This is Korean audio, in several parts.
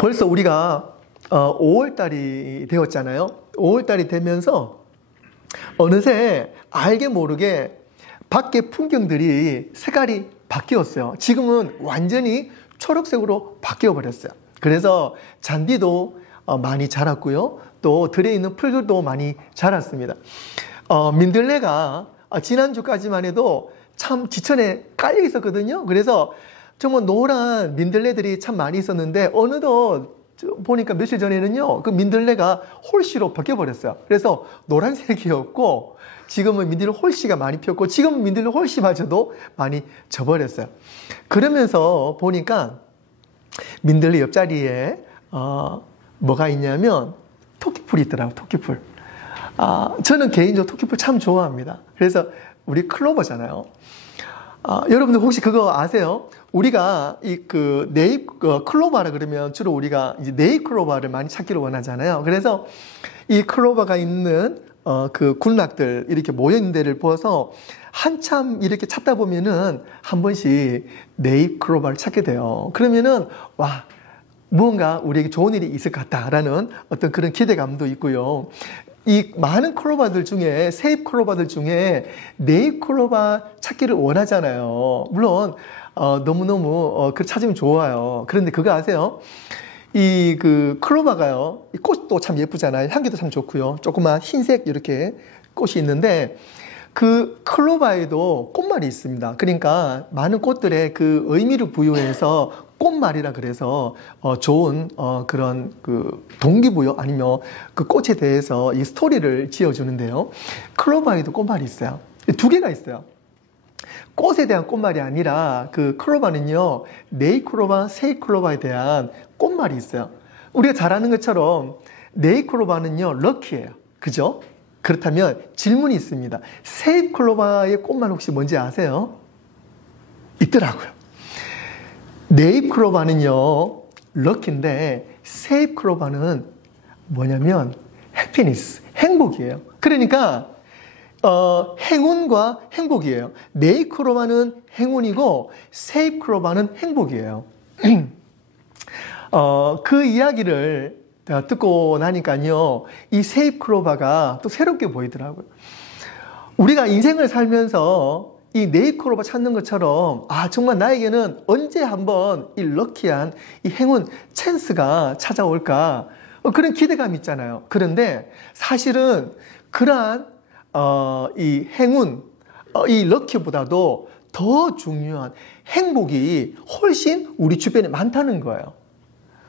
벌써 우리가 5월달이 되었잖아요. 5월달이 되면서 어느새 알게 모르게 밖에 풍경들이 색깔이 바뀌었어요. 지금은 완전히 초록색으로 바뀌어 버렸어요. 그래서 잔디도 많이 자랐고요. 또 들에 있는 풀들도 많이 자랐습니다. 민들레가 지난주까지만 해도 참 지천에 깔려 있었거든요. 그래서 정말 노란 민들레들이 참 많이 있었는데 어느덧 보니까 며칠 전에는요, 그 민들레가 홀씨로 바뀌어버렸어요. 그래서 노란색이었고, 지금은 민들레 홀씨가 많이 폈고, 지금은 민들레 홀씨마저도 많이 져버렸어요. 그러면서 보니까 민들레 옆자리에 뭐가 있냐면 토끼풀이 있더라고요. 토끼풀. 저는 개인적으로 토끼풀 참 좋아합니다. 그래서 우리 클로버잖아요. 여러분들 혹시 그거 아세요? 우리가 클로버라 그러면 주로 우리가 이제 네잎 클로버를 많이 찾기를 원하잖아요. 그래서 이 클로버가 있는 그 군락들 이렇게 모여 있는 데를 보아서 한참 이렇게 찾다 보면은 한 번씩 네잎 클로버를 찾게 돼요. 그러면은 와, 무언가 우리에게 좋은 일이 있을 것 같다라는 어떤 그런 기대감도 있고요. 이 많은 클로버들 중에, 새잎 클로버들 중에 네잎 클로버 찾기를 원하잖아요. 물론 너무너무 그걸 찾으면 좋아요. 그런데 그거 아세요? 클로버가요, 이 꽃도 참 예쁘잖아요. 향기도 참 좋고요. 조그만 흰색 이렇게 꽃이 있는데 그 클로버에도 꽃말이 있습니다. 그러니까 많은 꽃들의 그 의미를 부여해서 꽃말이라 그래서 좋은 그런 그 동기부여 아니면 그 꽃에 대해서 이 스토리를 지어주는데요. 클로버에도 꽃말이 있어요. 두 개가 있어요. 꽃에 대한 꽃말이 아니라 그 클로버는요, 네잎 클로버, 새잎 클로버에 대한 꽃말이 있어요. 우리가 잘 아는 것처럼 네잎 클로버는요, 럭키예요. 그죠? 그렇다면 질문이 있습니다. 새잎 클로버의 꽃말 혹시 뭔지 아세요? 있더라고요. 네잎 클로버는요, 럭키인데 새잎 클로버는 뭐냐면 해피니스, 행복이에요. 그러니까 행운과 행복이에요. 네잎 클로버는 행운이고 새잎 클로버는 행복이에요. 그 이야기를 듣고 나니까요, 이 새잎 클로버가 또 새롭게 보이더라고요. 우리가 인생을 살면서 이 네잎 클로버 찾는 것처럼 정말 나에게는 언제 한번 이 럭키한 이 행운 찬스가 찾아올까, 그런 기대감이 있잖아요. 그런데 사실은 그러한 이 행운, 이 럭키보다도 더 중요한 행복이 훨씬 우리 주변에 많다는 거예요.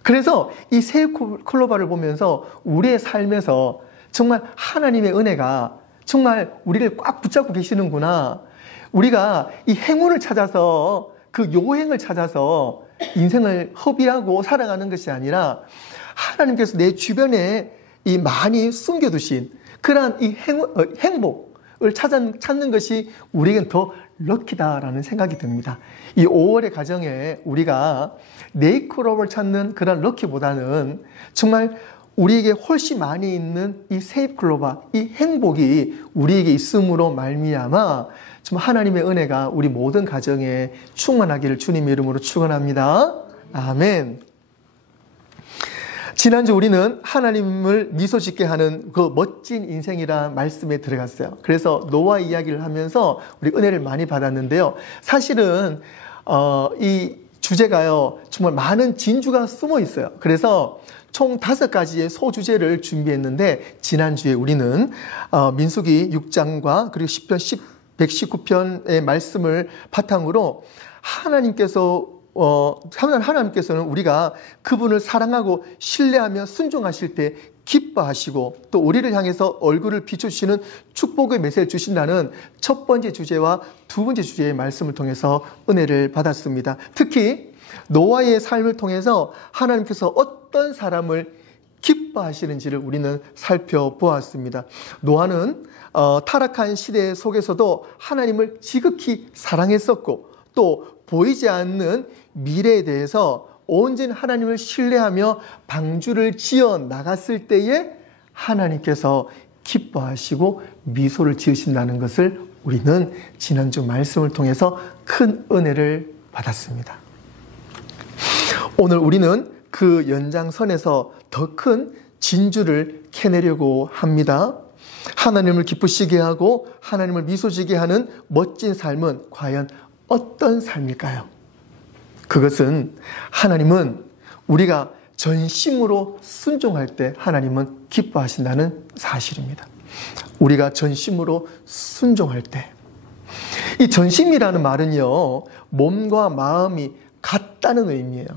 그래서 이 새잎 클로버를 보면서 우리의 삶에서 정말 하나님의 은혜가 정말 우리를 꽉 붙잡고 계시는구나. 우리가 이 행운을 찾아서, 그 요행을 찾아서 인생을 허비하고 살아가는 것이 아니라 하나님께서 내 주변에 이 많이 숨겨두신 그러한 이 행복을 찾는 것이 우리에겐 더 럭키다라는 생각이 듭니다. 이 5월의 가정에 우리가 네잎 클로버를 찾는 그런 럭키보다는 정말 우리에게 훨씬 많이 있는 이 새잎 클로버, 이 행복이 우리에게 있음으로 말미암아 정말 하나님의 은혜가 우리 모든 가정에 충만하기를 주님의 이름으로 축원합니다. 아멘. 지난주 우리는 하나님을 미소 짓게 하는 그 멋진 인생이라는 말씀에 들어갔어요. 그래서 노아 이야기를 하면서 우리 은혜를 많이 받았는데요. 사실은 이 주제가요, 정말 많은 진주가 숨어 있어요. 그래서 총 5가지의 소주제를 준비했는데, 지난주에 우리는 민수기 6장과 그리고 시편 119편의 말씀을 바탕으로 하나님께서는 우리가 그분을 사랑하고 신뢰하며 순종하실 때 기뻐하시고 또 우리를 향해서 얼굴을 비춰주시는 축복의 메시지를 주신다는 첫 번째 주제와 두 번째 주제의 말씀을 통해서 은혜를 받았습니다. 특히 노아의 삶을 통해서 하나님께서 어떤 사람을 기뻐하시는지를 우리는 살펴보았습니다. 노아는 타락한 시대 속에서도 하나님을 지극히 사랑했었고 또 보이지 않는 미래에 대해서 온전히 하나님을 신뢰하며 방주를 지어 나갔을 때에 하나님께서 기뻐하시고 미소를 지으신다는 것을 우리는 지난주 말씀을 통해서 큰 은혜를 받았습니다. 오늘 우리는 그 연장선에서 더 큰 진주를 캐내려고 합니다. 하나님을 기쁘시게 하고 하나님을 미소지게 하는 멋진 삶은 과연 어떤 삶일까요? 그것은 하나님은 우리가 전심으로 순종할 때 하나님은 기뻐하신다는 사실입니다. 우리가 전심으로 순종할 때. 이 전심이라는 말은요, 몸과 마음이 같다는 의미예요.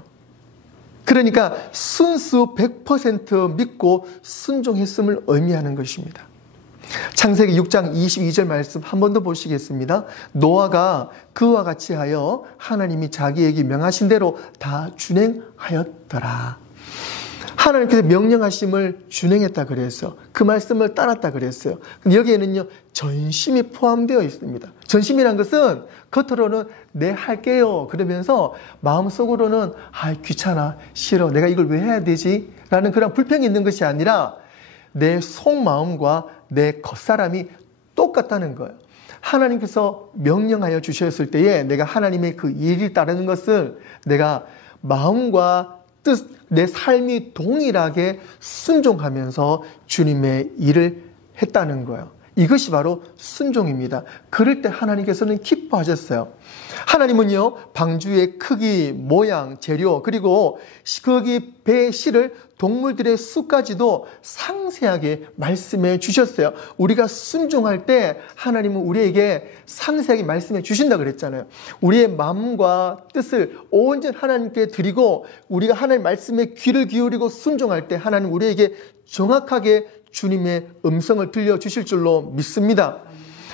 그러니까 순수 100% 믿고 순종했음을 의미하는 것입니다. 창세기 6장 22절 말씀 한 번 더 보시겠습니다. 노아가 그와 같이 하여 하나님이 자기에게 명하신 대로 다 준행하였더라. 하나님께서 명령하심을 준행했다 그랬어요. 그 말씀을 따랐다 그랬어요. 근데 여기에는요, 전심이 포함되어 있습니다. 전심이란 것은 겉으로는 네, 할게요 그러면서 마음속으로는 귀찮아, 싫어, 내가 이걸 왜 해야 되지? 라는 그런 불평이 있는 것이 아니라 내 속마음과 내 겉사람이 똑같다는 거예요. 하나님께서 명령하여 주셨을 때에 내가 하나님의 그 일이 따르는 것을 내가 마음과 뜻, 내 삶이 동일하게 순종하면서 주님의 일을 했다는 거예요. 이것이 바로 순종입니다. 그럴 때 하나님께서는 기뻐하셨어요. 하나님은요, 방주의 크기, 모양, 재료, 그리고 거기 배에 실을 동물들의 수까지도 상세하게 말씀해 주셨어요. 우리가 순종할 때 하나님은 우리에게 상세하게 말씀해 주신다 그랬잖아요. 우리의 마음과 뜻을 온전히 하나님께 드리고 우리가 하나님 말씀에 귀를 기울이고 순종할 때 하나님 우리에게 정확하게 주님의 음성을 들려주실 줄로 믿습니다.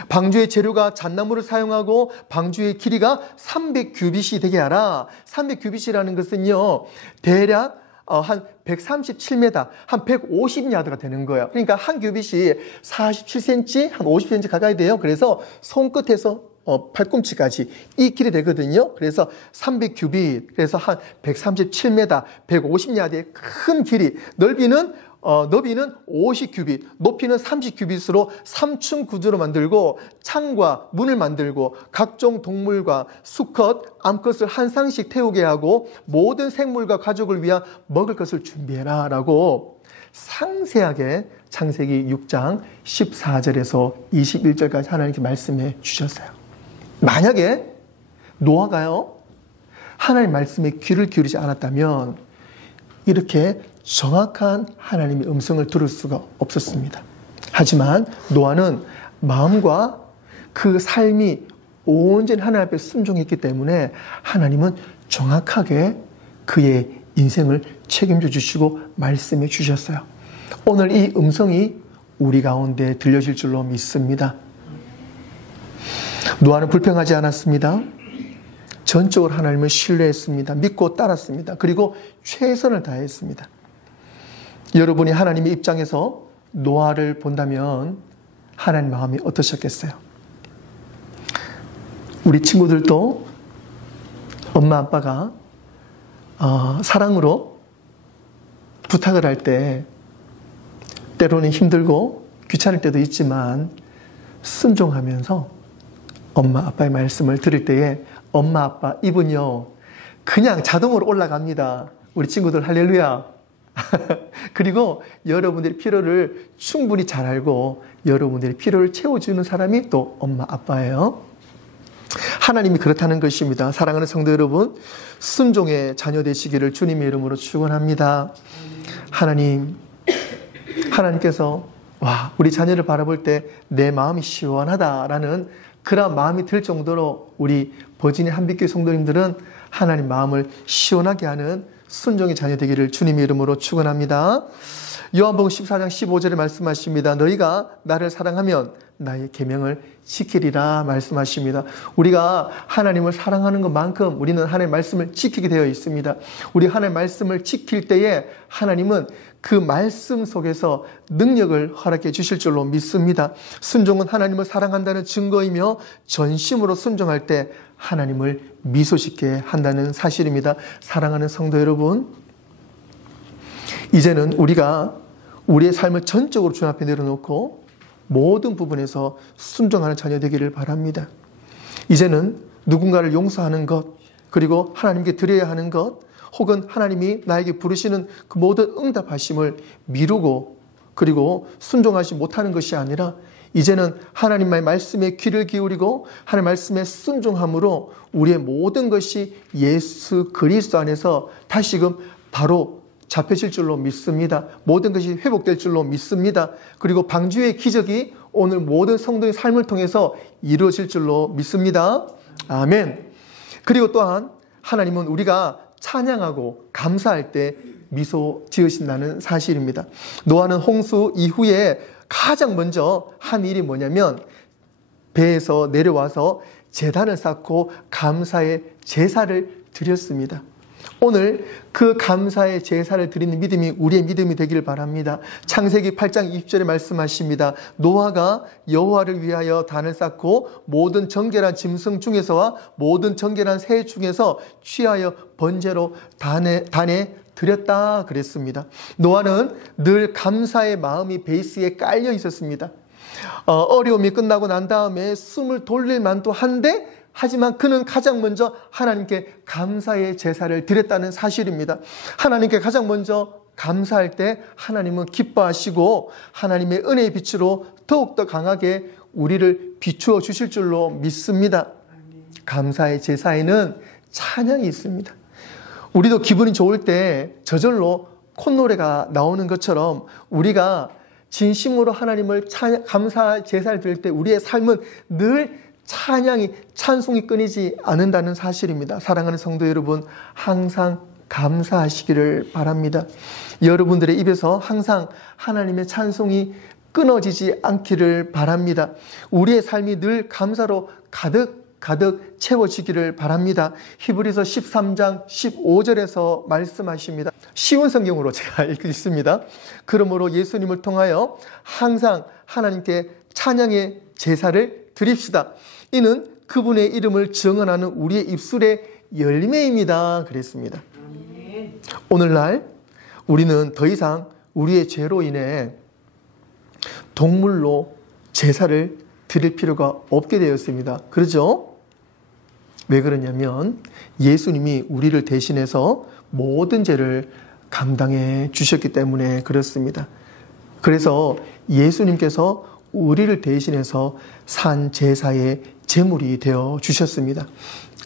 방주의 재료가 잣나무를 사용하고 방주의 길이가 300규빗이 되게 하라. 300규빗이라는 것은요, 대략 한 137m, 한 150야드가 되는 거예요. 그러니까 한 규빗이 47cm, 한 50cm 가까이 돼요. 그래서 손끝에서 팔꿈치까지 이 길이 되거든요. 그래서 300규빗, 그래서 한 137m, 150야드의 큰 길이, 너비는 50규빗, 높이는 30규빗으로 3층 구조로 만들고 창과 문을 만들고 각종 동물과 수컷, 암컷을 한 쌍씩 태우게 하고 모든 생물과 가족을 위한 먹을 것을 준비해라 라고 상세하게 창세기 6장 14절에서 21절까지 하나님께 말씀해 주셨어요. 만약에 노아가요, 하나님 말씀에 귀를 기울이지 않았다면 이렇게 정확한 하나님의 음성을 들을 수가 없었습니다. 하지만 노아는 마음과 그 삶이 온전히 하나님 앞에 순종했기 때문에 하나님은 정확하게 그의 인생을 책임져 주시고 말씀해 주셨어요. 오늘 이 음성이 우리 가운데 들려질 줄로 믿습니다. 노아는 불평하지 않았습니다. 전적으로 하나님을 신뢰했습니다. 믿고 따랐습니다. 그리고 최선을 다했습니다. 여러분이 하나님의 입장에서 노아를 본다면 하나님 마음이 어떠셨겠어요? 우리 친구들도 엄마 아빠가 사랑으로 부탁을 할 때 때로는 힘들고 귀찮을 때도 있지만 순종하면서 엄마 아빠의 말씀을 들을 때에 엄마 아빠 입은요 그냥 자동으로 올라갑니다. 우리 친구들 할렐루야. 그리고 여러분들의 필요를 충분히 잘 알고 여러분들의 필요를 채워주는 사람이 또 엄마 아빠예요. 하나님이 그렇다는 것입니다. 사랑하는 성도 여러분, 순종의 자녀 되시기를 주님의 이름으로 축원합니다. 하나님께서 우리 자녀를 바라볼 때 내 마음이 시원하다라는 그런 마음이 들 정도로 우리 버지니 한빛교회 성도님들은 하나님 마음을 시원하게 하는 순종의 자녀 되기를 주님의 이름으로 축원합니다. 요한복음 14장 15절에 말씀하십니다. 너희가 나를 사랑하면 나의 계명을 지키리라 말씀하십니다. 우리가 하나님을 사랑하는 것만큼 우리는 하나님의 말씀을 지키게 되어 있습니다. 우리 하나님의 말씀을 지킬 때에 하나님은 그 말씀 속에서 능력을 허락해 주실 줄로 믿습니다. 순종은 하나님을 사랑한다는 증거이며 전심으로 순종할 때 하나님을 미소짓게 한다는 사실입니다. 사랑하는 성도 여러분, 이제는 우리가 우리의 삶을 전적으로 주님 앞에 내려놓고 모든 부분에서 순종하는 자녀 되기를 바랍니다. 이제는 누군가를 용서하는 것, 그리고 하나님께 드려야 하는 것, 혹은 하나님이 나에게 부르시는 그 모든 응답하심을 미루고 그리고 순종하지 못하는 것이 아니라 이제는 하나님의 말씀에 귀를 기울이고 하나님의 말씀에 순종함으로 우리의 모든 것이 예수 그리스도 안에서 다시금 바로 잡혀질 줄로 믿습니다. 모든 것이 회복될 줄로 믿습니다. 그리고 방주의 기적이 오늘 모든 성도의 삶을 통해서 이루어질 줄로 믿습니다. 아멘. 그리고 또한 하나님은 우리가 찬양하고 감사할 때 미소 지으신다는 사실입니다. 노아는 홍수 이후에 가장 먼저 한 일이 뭐냐면 배에서 내려와서 제단을 쌓고 감사의 제사를 드렸습니다. 오늘 그 감사의 제사를 드리는 믿음이 우리의 믿음이 되길 바랍니다. 창세기 8장 20절에 말씀하십니다. 노아가 여호와를 위하여 단을 쌓고 모든 정결한 짐승 중에서와 모든 정결한 새 중에서 취하여 번제로 단에 드렸다 그랬습니다. 노아는 늘 감사의 마음이 베이스에 깔려 있었습니다. 어려움이 끝나고 난 다음에 숨을 돌릴 만도 한데 하지만 그는 가장 먼저 하나님께 감사의 제사를 드렸다는 사실입니다. 하나님께 가장 먼저 감사할 때 하나님은 기뻐하시고 하나님의 은혜의 빛으로 더욱더 강하게 우리를 비추어 주실 줄로 믿습니다. 감사의 제사에는 찬양이 있습니다. 우리도 기분이 좋을 때 저절로 콧노래가 나오는 것처럼 우리가 진심으로 하나님을 감사 제사를 드릴 때 우리의 삶은 늘 찬송이 끊이지 않는다는 사실입니다. 사랑하는 성도 여러분, 항상 감사하시기를 바랍니다. 여러분들의 입에서 항상 하나님의 찬송이 끊어지지 않기를 바랍니다. 우리의 삶이 늘 감사로 가득 채워지기를 바랍니다. 히브리서 13장 15절에서 말씀하십니다. 쉬운 성경으로 제가 읽겠습니다. 그러므로 예수님을 통하여 항상 하나님께 찬양의 제사를 드립시다. 이는 그분의 이름을 증언하는 우리의 입술의 열매입니다. 그랬습니다. 오늘날 우리는 더 이상 우리의 죄로 인해 동물로 제사를 드릴 필요가 없게 되었습니다. 그렇죠? 왜 그러냐면 예수님이 우리를 대신해서 모든 죄를 감당해 주셨기 때문에 그렇습니다. 그래서 예수님께서 우리를 대신해서 산 제사의 제물이 되어 주셨습니다.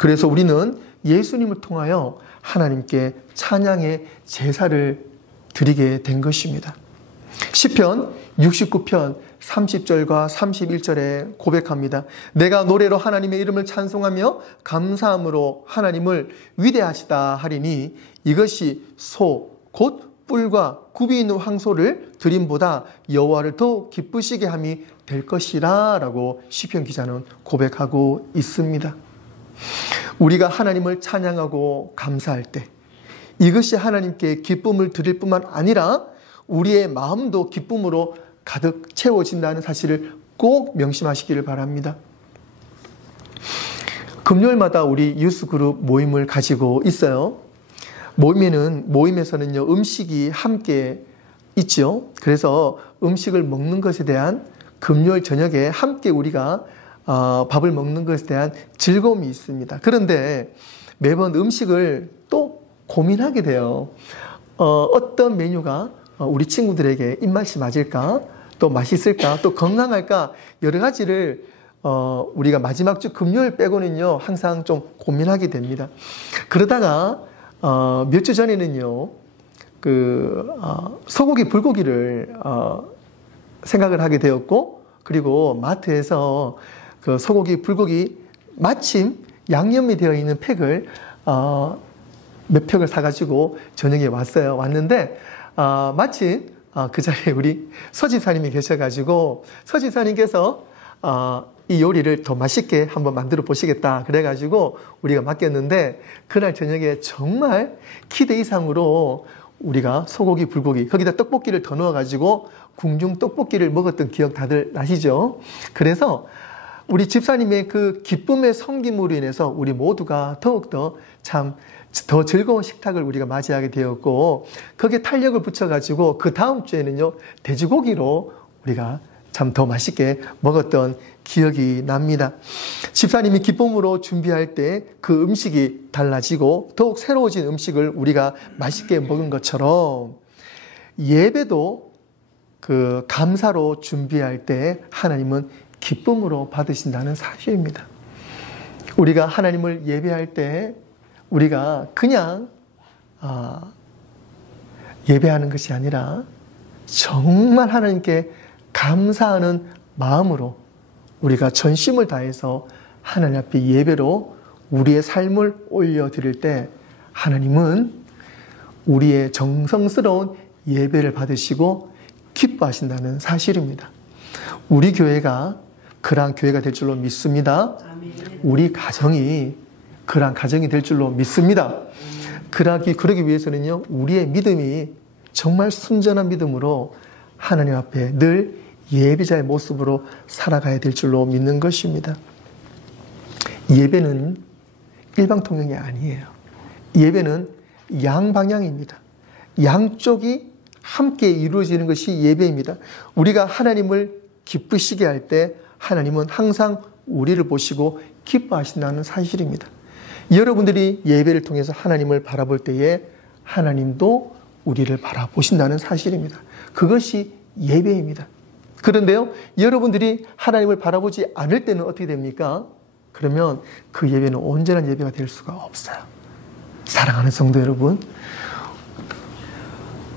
그래서 우리는 예수님을 통하여 하나님께 찬양의 제사를 드리게 된 것입니다. 시편 69편 30절과 31절에 고백합니다. 내가 노래로 하나님의 이름을 찬송하며 감사함으로 하나님을 위대하시다 하리니 이것이 소 곧 뿔과 굽이 있는 황소를 드림보다 여호와를 더 기쁘시게 함이 될 것이라 라고 시편 기자는 고백하고 있습니다. 우리가 하나님을 찬양하고 감사할 때 이것이 하나님께 기쁨을 드릴 뿐만 아니라 우리의 마음도 기쁨으로 가득 채워진다는 사실을 꼭 명심하시기를 바랍니다. 금요일마다 우리 유스그룹 모임을 가지고 있어요. 모임에서는요, 음식이 함께 있죠. 그래서 음식을 먹는 것에 대한 금요일 저녁에 함께 우리가 밥을 먹는 것에 대한 즐거움이 있습니다. 그런데 매번 음식을 또 고민하게 돼요. 어떤 메뉴가 우리 친구들에게 입맛이 맞을까? 또 맛있을까? 또 건강할까? 여러 가지를 우리가 마지막 주 금요일 빼고는요, 항상 좀 고민하게 됩니다. 그러다가 몇 주 전에는요, 소고기, 불고기를 생각을 하게 되었고, 그리고 마트에서 그 소고기, 불고기 마침 양념이 되어 있는 팩을 몇 팩을 사가지고 저녁에 왔는데 마침 그 자리에 우리 서집사님이 계셔가지고 서집사님께서 이 요리를 더 맛있게 한번 만들어 보시겠다 그래가지고 우리가 맡겼는데 그날 저녁에 정말 기대 이상으로 우리가 소고기, 불고기 거기다 떡볶이를 더 넣어가지고 궁중 떡볶이를 먹었던 기억 다들 나시죠? 그래서 우리 집사님의 그 기쁨의 섬김으로 인해서 우리 모두가 더욱더 참 더 즐거운 식탁을 우리가 맞이하게 되었고 거기에 탄력을 붙여가지고 그 다음 주에는요 돼지고기로 우리가 참 더 맛있게 먹었던 기억이 납니다. 집사님이 기쁨으로 준비할 때 그 음식이 달라지고 더욱 새로워진 음식을 우리가 맛있게 먹은 것처럼 예배도 그 감사로 준비할 때 하나님은 기쁨으로 받으신다는 사실입니다. 우리가 하나님을 예배할 때 우리가 그냥 예배하는 것이 아니라 정말 하나님께 감사하는 마음으로 우리가 전심을 다해서 하나님 앞에 예배로 우리의 삶을 올려드릴 때 하나님은 우리의 정성스러운 예배를 받으시고 기뻐하신다는 사실입니다. 우리 교회가 그러한 교회가 될 줄로 믿습니다. 우리 가정이 그러한 가정이 될 줄로 믿습니다. 그러기 위해서는요, 우리의 믿음이 정말 순전한 믿음으로 하나님 앞에 늘 예배자의 모습으로 살아가야 될 줄로 믿는 것입니다. 예배는 일방통행이 아니에요. 예배는 양방향입니다. 양쪽이 함께 이루어지는 것이 예배입니다. 우리가 하나님을 기쁘시게 할 때 하나님은 항상 우리를 보시고 기뻐하신다는 사실입니다. 여러분들이 예배를 통해서 하나님을 바라볼 때에 하나님도 우리를 바라보신다는 사실입니다. 그것이 예배입니다. 그런데요, 여러분들이 하나님을 바라보지 않을 때는 어떻게 됩니까? 그러면 그 예배는 온전한 예배가 될 수가 없어요. 사랑하는 성도 여러분,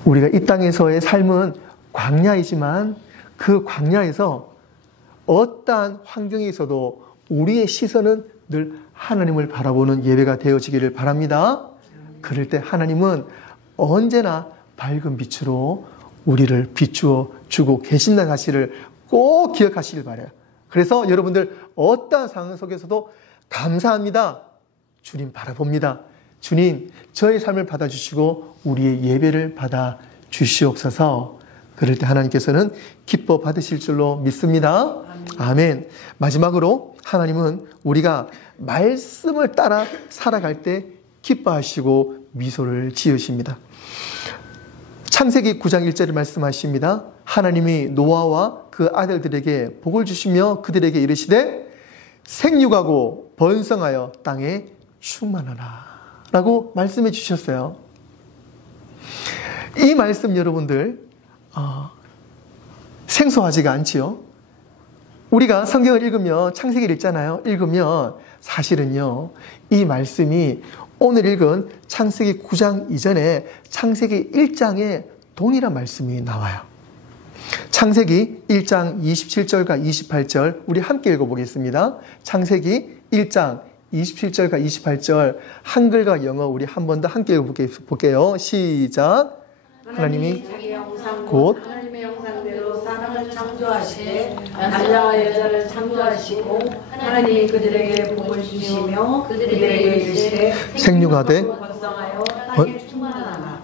우리가 이 땅에서의 삶은 광야이지만 그 광야에서 어떠한 환경에 있어도 우리의 시선은 늘 하나님을 바라보는 예배가 되어지기를 바랍니다. 그럴 때 하나님은 언제나 밝은 빛으로 우리를 비추어 주고 계신다는 사실을 꼭 기억하시길 바라요. 그래서 여러분들 어떠한 상황 속에서도 감사합니다. 주님 바라봅니다. 주님, 저의 삶을 받아주시고 우리의 예배를 받아주시옵소서. 그럴 때 하나님께서는 기뻐 받으실 줄로 믿습니다. 아멘. 마지막으로 하나님은 우리가 말씀을 따라 살아갈 때 기뻐하시고 미소를 지으십니다. 창세기 9장 1절을 말씀하십니다. 하나님이 노아와 그 아들들에게 복을 주시며 그들에게 이르시되 생육하고 번성하여 땅에 충만하라 라고 말씀해 주셨어요. 이 말씀 여러분들 생소하지가 않지요. 우리가 성경을 읽으면 창세기를 읽잖아요. 읽으면 사실은요, 이 말씀이 오늘 읽은 창세기 9장 이전에 창세기 1장에 동일한 말씀이 나와요. 창세기 1장 27절과 28절 우리 함께 읽어보겠습니다. 창세기 1장 27절과 28절 한글과 영어 우리 한 번 더 함께 읽어볼게요. 시작. 하나님이 곧 하나님의 형상대로 사람을 창조하시되 남자와 여자를 창조하시고 하나님이 그들에게 복을 주시며 그들에게 이르시되 생육하되 번성하여 땅에 충만하라.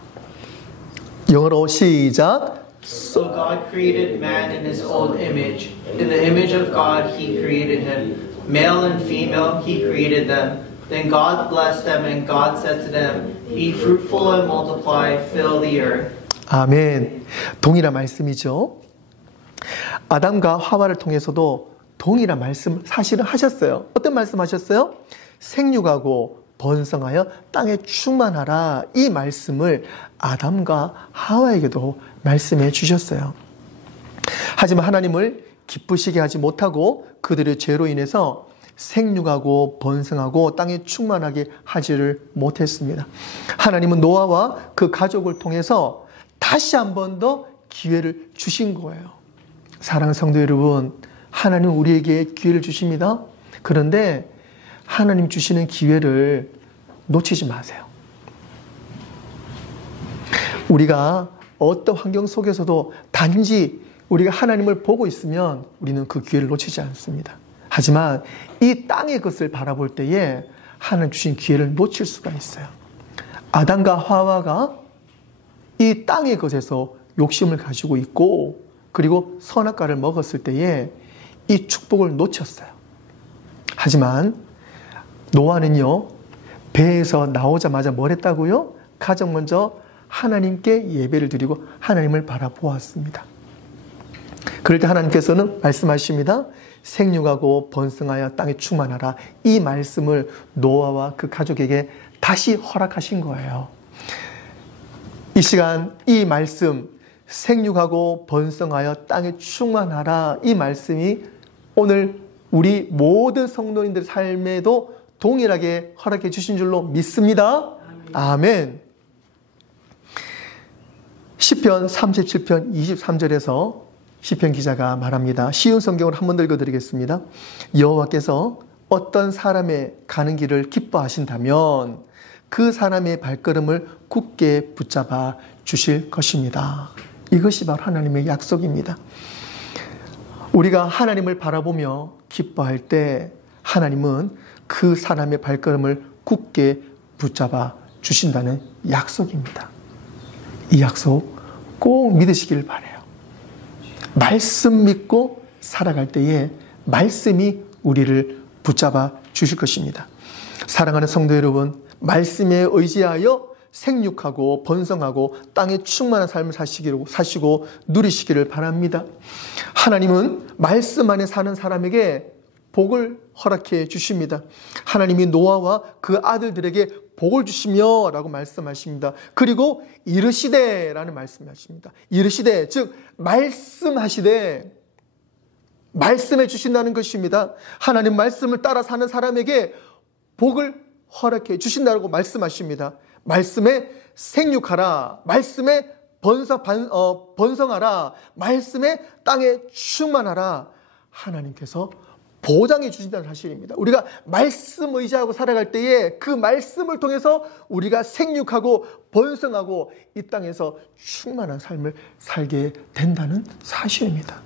영어로 시작. So God created man in his own image. In the image of God he created him. Male and female he created them. Then God blessed them and God said to them, Be fruitful and multiply, fill the earth. 아멘. 동일한 말씀이죠. 아담과 하와를 통해서도 동일한 말씀 사실은 하셨어요. 어떤 말씀 하셨어요? 생육하고 번성하여 땅에 충만하라. 이 말씀을 아담과 하와에게도 말씀해 주셨어요. 하지만 하나님을 기쁘시게 하지 못하고 그들의 죄로 인해서 생육하고 번성하고 땅에 충만하게 하지를 못했습니다. 하나님은 노아와 그 가족을 통해서 다시 한 번 더 기회를 주신 거예요. 사랑하는 성도 여러분, 하나님은 우리에게 기회를 주십니다. 그런데 하나님 주시는 기회를 놓치지 마세요. 우리가 어떤 환경 속에서도 단지 우리가 하나님을 보고 있으면 우리는 그 기회를 놓치지 않습니다. 하지만 이 땅의 것을 바라볼 때에 하나님 주신 기회를 놓칠 수가 있어요. 아담과 하와가 이 땅의 것에서 욕심을 가지고 있고 그리고 선악과를 먹었을 때에 이 축복을 놓쳤어요. 하지만 노아는요, 배에서 나오자마자 뭘 했다고요? 가장 먼저 하나님께 예배를 드리고 하나님을 바라보았습니다. 그럴 때 하나님께서는 말씀하십니다. 생육하고 번성하여 땅에 충만하라. 이 말씀을 노아와 그 가족에게 다시 허락하신 거예요. 이 시간 이 말씀, 생육하고 번성하여 땅에 충만하라, 이 말씀이 오늘 우리 모든 성도님들 삶에도 동일하게 허락해 주신 줄로 믿습니다. 아멘. 시편 37편 23절에서 시편 기자가 말합니다. 쉬운 성경을 한 번 더 읽어드리겠습니다. 여호와께서 어떤 사람의 가는 길을 기뻐하신다면 그 사람의 발걸음을 굳게 붙잡아 주실 것입니다. 이것이 바로 하나님의 약속입니다. 우리가 하나님을 바라보며 기뻐할 때 하나님은 그 사람의 발걸음을 굳게 붙잡아 주신다는 약속입니다. 이 약속 꼭 믿으시길 바라요. 말씀 믿고 살아갈 때에 말씀이 우리를 붙잡아 주실 것입니다. 사랑하는 성도 여러분, 말씀에 의지하여 생육하고 번성하고 땅에 충만한 삶을 사시고 누리시기를 바랍니다. 하나님은 말씀 안에 사는 사람에게 복을 허락해 주십니다. 하나님이 노아와 그 아들들에게 복을 주시며 라고 말씀하십니다. 그리고 이르시되 라는 말씀하십니다. 이르시되, 즉 말씀하시되, 말씀해 주신다는 것입니다. 하나님 말씀을 따라 사는 사람에게 복을 허락해 주신다고 말씀하십니다. 말씀에 생육하라, 말씀에 번성하라, 말씀에 땅에 충만하라, 하나님께서 보장해 주신다는 사실입니다. 우리가 말씀 의지하고 살아갈 때에 그 말씀을 통해서 우리가 생육하고 번성하고 이 땅에서 충만한 삶을 살게 된다는 사실입니다.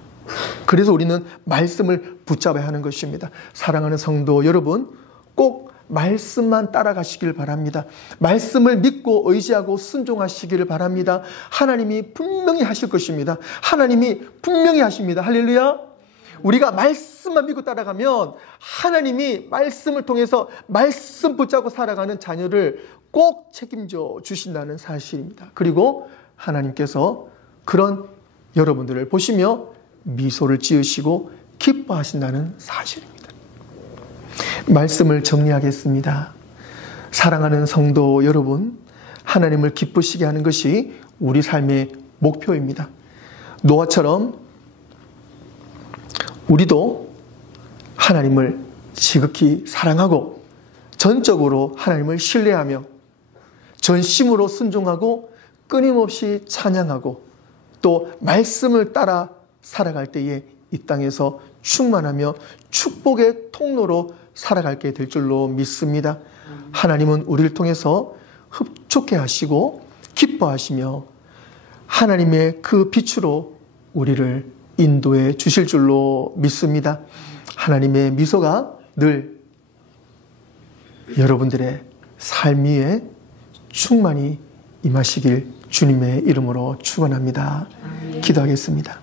그래서 우리는 말씀을 붙잡아야 하는 것입니다. 사랑하는 성도 여러분, 꼭 말씀만 따라가시길 바랍니다. 말씀을 믿고 의지하고 순종하시기를 바랍니다. 하나님이 분명히 하실 것입니다. 하나님이 분명히 하십니다. 할렐루야. 우리가 말씀만 믿고 따라가면 하나님이 말씀을 통해서 말씀 붙잡고 살아가는 자녀를 꼭 책임져 주신다는 사실입니다. 그리고 하나님께서 그런 여러분들을 보시며 미소를 지으시고 기뻐하신다는 사실입니다. 말씀을 정리하겠습니다. 사랑하는 성도 여러분, 하나님을 기쁘시게 하는 것이 우리 삶의 목표입니다. 노아처럼 우리도 하나님을 지극히 사랑하고 전적으로 하나님을 신뢰하며 전심으로 순종하고 끊임없이 찬양하고 또 말씀을 따라 살아갈 때에 이 땅에서 충만하며 축복의 통로로 살아가게 될 줄로 믿습니다. 하나님은 우리를 통해서 흡족해 하시고 기뻐하시며 하나님의 그 빛으로 우리를 인도해 주실 줄로 믿습니다. 하나님의 미소가 늘 여러분들의 삶 위에 충만히 임하시길 주님의 이름으로 축원합니다. 기도하겠습니다.